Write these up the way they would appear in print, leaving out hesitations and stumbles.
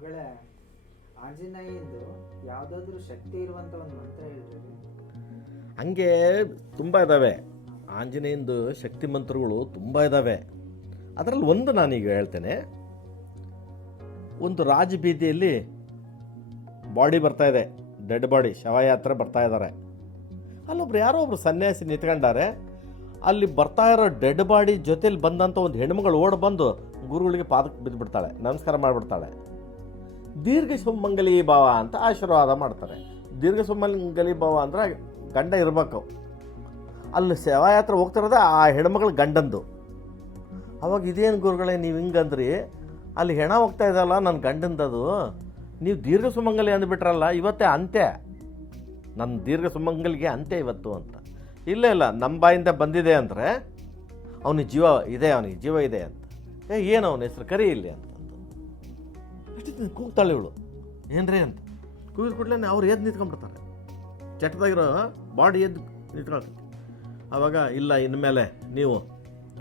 ಗುರುಗಳೇ, ಆಂಜನೇಯಂದು ಯಾವುದಾದ್ರೂ ಶಕ್ತಿ ಇರುವಂತ ಒಂದು ಮಂತ್ರ ಹೇಳ್ತೀರಿ? ಹಂಗೆ ತುಂಬ ಇದ್ದಾವೆ. ಆಂಜನೇಯಂದು ಶಕ್ತಿ ಮಂತ್ರಗಳು ತುಂಬ ಇದ್ದಾವೆ. ಅದರಲ್ಲಿ ಒಂದು ನಾನೀಗ ಹೇಳ್ತೇನೆ. ಒಂದು ರಾಜಬೀದಿಯಲ್ಲಿ ಬಾಡಿ ಬರ್ತಾ ಇದೆ, ಡೆಡ್ ಬಾಡಿ, ಶವಯಾತ್ರೆ ಬರ್ತಾ ಇದ್ದಾರೆ. ಅಲ್ಲೊಬ್ರು ಯಾರೋ ಒಬ್ರು ಸನ್ಯಾಸಿ ನಿಂತ್ಕೊಂಡಾರೆ. ಅಲ್ಲಿ ಬರ್ತಾ ಇರೋ ಡೆಡ್ ಬಾಡಿ ಜೊತೆಲಿ ಬಂದಂಥ ಒಂದು ಹೆಣ್ಮಗಳು ಓಡ್ ಬಂದು ಗುರುಗಳಿಗೆ ಪಾದಕ್ಕೆ ಬಿದ್ದುಬಿಡ್ತಾಳೆ, ನಮಸ್ಕಾರ ಮಾಡಿಬಿಡ್ತಾಳೆ. ದೀರ್ಘ ಸುಮಂಗಲಿ ಭಾವ ಅಂತ ಆಶೀರ್ವಾದ ಮಾಡ್ತಾರೆ. ದೀರ್ಘ ಸುಮಂಗಲಿ ಭಾವ ಅಂದರೆ ಗಂಡ ಇರಬೇಕು. ಅಲ್ಲಿ ಶವಯಾತ್ರೆ ಹೋಗ್ತಿರೋದೆ ಆ ಹೆಣ್ಮಗಳು ಗಂಡಂದು. ಅವಾಗ ಇದೇನು ಗುರುಗಳೇ ನೀವು ಹಿಂಗಂದ್ರಿ, ಅಲ್ಲಿ ಹೆಣ ಹೋಗ್ತಾ ಇದಲ್ಲ ನನ್ನ ಗಂಡಂದದು, ನೀವು ದೀರ್ಘ ಸುಮಂಗಲಿ ಅಂದ್ಬಿಟ್ರಲ್ಲ, ಇವತ್ತೇ ಅಂತ್ಯ, ನನ್ನ ದೀರ್ಘ ಸುಮಂಗಲಿಗೆ ಅಂತ್ಯ ಇವತ್ತು ಅಂತ. ಇಲ್ಲ ನಮ್ಮ ಬಾಯಿಂದ ಬಂದಿದೆ ಅಂದರೆ ಅವನಿಗೆ ಜೀವ ಇದೆ, ಅವನಿಗೆ ಜೀವ ಇದೆ ಅಂತ. ಏನು ಅವನ ಹೆಸರು ಕರಿ ಇಲ್ಲಿ ಅಂತಂದು ಅಷ್ಟು ಕೂಗ್ತಾಳೆ ಇವಳು, ಏನ್ರಿ ಅಂತ. ಕೂಗಿದ ಕೂಡಲೇ ಅವ್ರು ಎದ್ದು ನಿಂತ್ಕೊಂಡ್ಬಿಡ್ತಾರೆ. ಚಟದಾಗಿರೋ ಬಾಡಿ ಎದ್ದು ನಿಂತ್ಕೊಳ್ತೈತಿ. ಆವಾಗ ಇಲ್ಲ, ಇನ್ಮೇಲೆ ನೀವು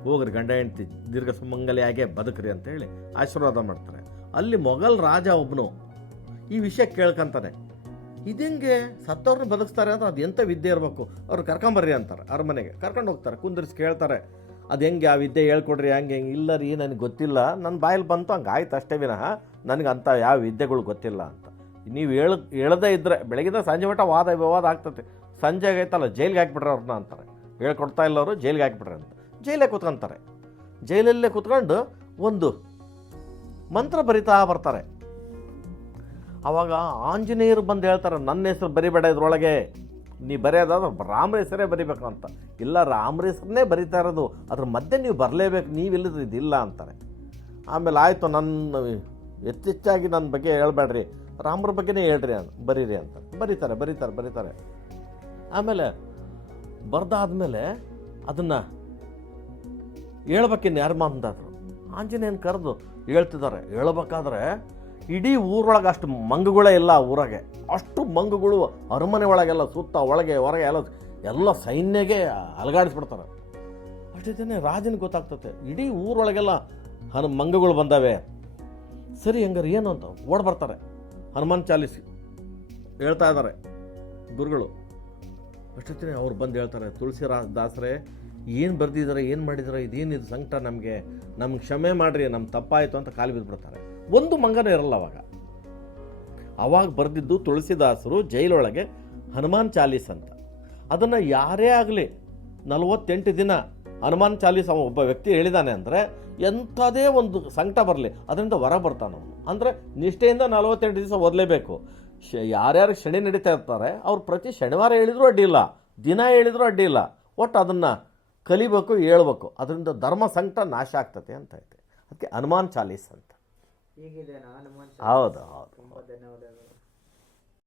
ಹೋಗ್ರಿ, ಗಂಡ ಹೆಂಡ್ತಿ ದೀರ್ಘ ಸುಮಂಗಲಿ ಆಗೇ ಬದುಕ್ರಿ ಅಂತೇಳಿ ಆಶೀರ್ವಾದ ಮಾಡ್ತಾರೆ. ಅಲ್ಲಿ ಮೊಘಲ್ ರಾಜ ಒಬ್ಬನು ಈ ವಿಷಯ ಕೇಳ್ಕೊಂತಾನೆ. ಇದೆಂಗೆ ಸತ್ತವ್ರನ್ನ ಬದುಕಿಸ್ತಾರೆ ಅಂದ್ರೆ ಅದು ಎಂಥ ವಿದ್ಯೆ ಇರಬೇಕು, ಅವ್ರು ಕರ್ಕೊಂಬರ್ರಿ ಅಂತಾರೆ. ಅರಮನೆಗೆ ಕರ್ಕೊಂಡು ಹೋಗ್ತಾರೆ, ಕುಂದಿರಿಸಿ ಕೇಳ್ತಾರೆ, ಅದು ಹೆಂಗೆ ಆ ವಿದ್ಯೆ ಹೇಳ್ಕೊಡ್ರಿ, ಹಂಗೆ ಇಲ್ಲ ರೀ ನನಗೆ ಗೊತ್ತಿಲ್ಲ, ನನ್ನ ಬಾಯಲ್ಲಿ ಬಂತು ಹಂಗೆ ಆಯ್ತು ಅಷ್ಟೇ ವಿನಃ ನನಗೆ ಅಂಥ ಯಾವ ವಿದ್ಯೆಗಳು ಗೊತ್ತಿಲ್ಲ ಅಂತ. ನೀವು ಹೇಳದೇ ಇದ್ದರೆ ಬೆಳಗಿಂದ ಸಂಜೆ ಮಟ್ಟ ವಾದ ವಿವಾದ ಆಗ್ತದೆ. ಸಂಜೆ ಆಗೈತಲ್ಲ ಜೈಲಿಗೆ ಹಾಕಿಬಿಟ್ರೆ ಅವ್ರನ್ನ ಅಂತಾರೆ. ಹೇಳ್ಕೊಡ್ತಾ ಇಲ್ಲ ಅವರು, ಜೈಲಿಗೆ ಹಾಕಿಬಿಟ್ರೆ ಅಂತ. ಜೈಲೇ ಕೂತ್ಕೊಂತಾರೆ. ಜೈಲಲ್ಲೇ ಕೂತ್ಕೊಂಡು ಒಂದು ಮಂತ್ರ ಬರಿತಾ ಬರ್ತಾರೆ. ಆವಾಗ ಆಂಜನೇಯರು ಬಂದು ಹೇಳ್ತಾರೆ, ನನ್ನ ಹೆಸರು ಬರಿಬೇಡ ಇದ್ರೊಳಗೆ, ನೀ ಬರೆಯೋದಾದ್ರೆ ರಾಮರ ಹೆಸರೇ ಬರಿಬೇಕು ಅಂತ. ಇಲ್ಲ, ರಾಮರ ಹೆಸರನ್ನೇ ಬರಿತಾ ಇರೋದು, ಅದ್ರ ಮಧ್ಯೆ ನೀವು ಬರಲೇಬೇಕು, ನೀವಿಲ್ಲದ್ರೆ ಇದಿಲ್ಲ ಅಂತಾರೆ. ಆಮೇಲೆ ಆಯಿತು, ನನ್ನ ಹೆಚ್ಚೆಚ್ಚಾಗಿ ನನ್ನ ಬಗ್ಗೆ ಹೇಳ್ಬೇಡ್ರಿ, ರಾಮರ ಬಗ್ಗೆನೇ ಹೇಳ್ರಿ ಬರೀರಿ ಅಂತ. ಬರೀತಾರೆ. ಆಮೇಲೆ ಬರ್ದಾದ್ಮೇಲೆ ಅದನ್ನು ಹೇಳ್ಬೇಕಿನ್ನು ಯಾರು ಮಾತಾದ್ರು. ಆಂಜನೇಯನ ಕರೆದು ಹೇಳ್ತಿದ್ದಾರೆ. ಹೇಳ್ಬೇಕಾದ್ರೆ ಇಡೀ ಊರೊಳಗೆ ಅಷ್ಟು ಮಂಗಗಳೇ ಇಲ್ಲ, ಊರಾಗೆ ಅಷ್ಟು ಮಂಗಗಳು ಅರಮನೆ ಒಳಗೆಲ್ಲ ಸುತ್ತ ಒಳಗೆ ಹೊರಗೆ ಎಲ್ಲ ಸೈನ್ಯಗೆ ಅಲಗಾಡಿಸ್ಬಿಡ್ತಾರೆ. ಅಷ್ಟೇ ರಾಜನಿಗೆ ಗೊತ್ತಾಗ್ತತೆ, ಇಡೀ ಊರೊಳಗೆಲ್ಲ ಮಂಗಗಳು ಬಂದಾವೆ. ಸರಿ ಹಂಗಾರೆ ಏನು ಅಂತ ಓಡ್ ಬರ್ತಾರೆ. ಹನುಮಾನ್ ಚಾಲಿಸಿ ಹೇಳ್ತಾ ಇದ್ದಾರೆ ಗುರುಗಳು. ಅಷ್ಟೇ ಅವ್ರು ಬಂದು ಹೇಳ್ತಾರೆ, ತುಳಸಿ ದಾಸರೇ ಏನು ಬರ್ದಿದ್ದಾರೆ, ಏನು ಮಾಡಿದ್ದಾರೆ, ಇದೇನಿದು ಸಂಕಟ, ನಮಗೆ ಕ್ಷಮೆ ಮಾಡಿರಿ, ನಮ್ಮ ತಪ್ಪಾಯಿತು ಅಂತ ಕಾಲು ಬಿದ್ದುಬಿಡ್ತಾರೆ. ಒಂದು ಮಂಗನೂ ಇರಲ್ಲ ಅವಾಗ ಬರೆದಿದ್ದು ತುಳಸಿದಾಸರು ಜೈಲೊಳಗೆ ಹನುಮಾನ್ ಚಾಲೀಸ್ ಅಂತ. ಅದನ್ನು ಯಾರೇ ಆಗಲಿ 48 ದಿನ ಹನುಮಾನ್ ಚಾಲೀಸ್ ಒಬ್ಬ ವ್ಯಕ್ತಿ ಹೇಳಿದಾನೆ ಅಂದರೆ ಎಂಥದೇ ಒಂದು ಸಂಕಟ ಬರಲಿ ಅದರಿಂದ ಹೊರ ಬರ್ತಾನೆ ಅವನು. ಅಂದರೆ ನಿಷ್ಠೆಯಿಂದ 48 ದಿವಸ ಓದಲೇಬೇಕು. ಯಾರ್ಯಾರು ಶನಿ ನಡೀತಾ ಇರ್ತಾರೆ ಅವ್ರು ಪ್ರತಿ ಶನಿವಾರ ಹೇಳಿದರೂ ಅಡ್ಡಿಲ್ಲ, ದಿನ ಹೇಳಿದರೂ ಅಡ್ಡಿಲ್ಲ, ಒಟ್ಟು ಅದನ್ನು ಕಲಿಬೇಕು, ಹೇಳ್ಬೇಕು. ಅದರಿಂದ ಧರ್ಮ ಸಂಕಟ ನಾಶ ಆಗ್ತದೆ ಅಂತ ಐತೆ. ಅದಕ್ಕೆ ಹನುಮಾನ್ ಚಾಲೀಸ್ ಅಂತ. ಹೀಗಿದೆ ಹನುಮಾನ್. ಹೌದು. ತುಂಬ ಧನ್ಯವಾದಗಳು.